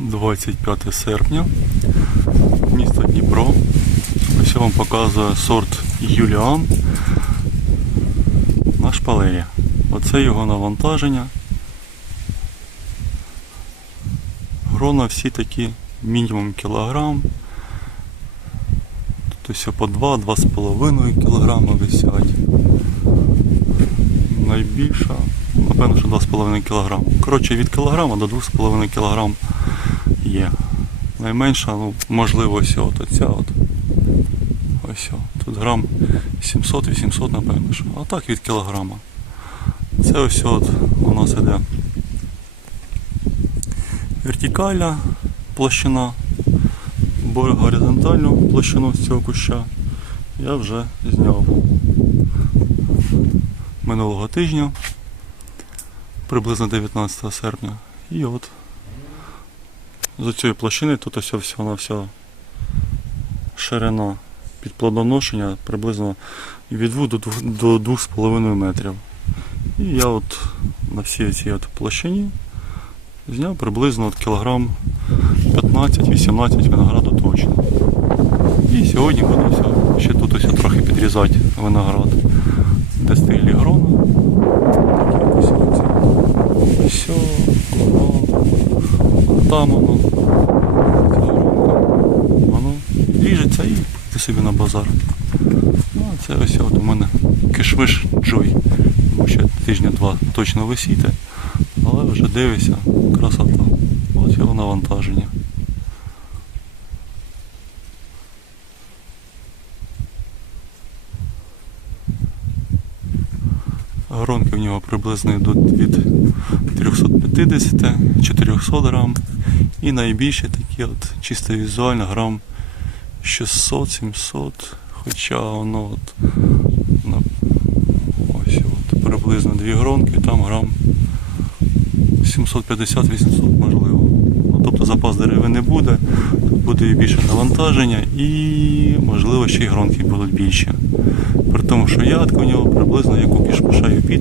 25 серпня, місто Дніпро. Ось я вам показую сорт Юліан на шпалері. Оце його навантаження. Грона всі такі мінімум кілограм. Тут ось по 2-2,5 кілограми висять. Найбільша, напевно, що 2,5 кг. Коротше, від кілограма до 2,5 кг є. Найменша, ну, можливо, ось от оця от. Ось о. Тут грам 700-800, напевно. що. А так від кілограма. Це ось от у нас іде вертикальна площина, горизонтальну площину з цього куща я вже зняв минулого тижня, приблизно 19 серпня. І от з цієї площини тут ось всього вся ширина під плодоношення приблизно від 2 до 2,5 метрів. І я от на всій цій от площині зняв приблизно от кілограм 15-18 винограду точно. І сьогодні буду ще тут ось трохи підрізати виноград. Такі ось оці. Все, воно, там воно. Воно ріжеться і ти собі на базар. Ну, а це ось от у мене кишмиш Джой. Тому ще тижня-два точно висіти. Але вже дивишся, красота. Ось його навантаження. Гронки в нього приблизно йдуть від 350-400 грам. І найбільші такі от чисто візуально грам 600-700. Хоча воно от, ось от приблизно дві гронки, там грам 750-800 можливо. Тобто запас дереви не буде, тут буде і більше навантаження і можливо ще й гронки будуть більші. При тому, що ядка у нього приблизно як у кішмиша і